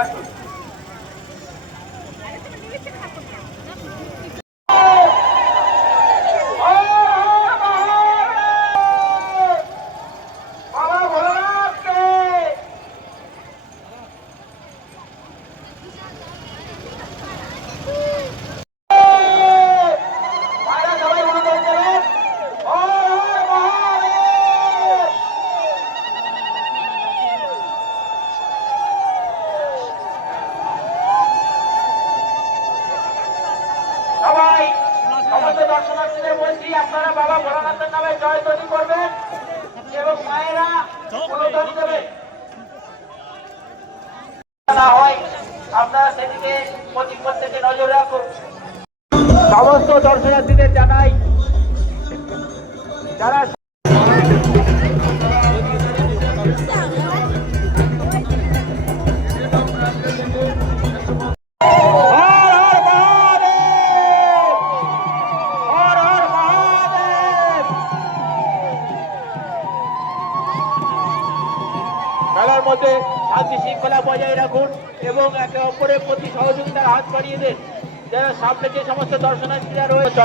আসুন। সবাই সমস্ত দর্শনার্থীদের বলছি, আপনারা বাবা ভোলানাথের নামে জয়ধ্বনি করবেন এবং মায়েরা উলুধ্বনি দেবেন। না হয় আপনারা সেদিকে প্রত্যেকে নজর রাখুন। সমস্ত দর্শনার্থীদের জানাই, যারা মেলার মধ্যে শান্তি শৃঙ্খলা বজায় রাখুন এবং একে অপরের প্রতি সহযোগিতার হাত বাড়িয়ে দেন। যারা সামনে যে সমস্ত দর্শনার্থীরা রয়েছে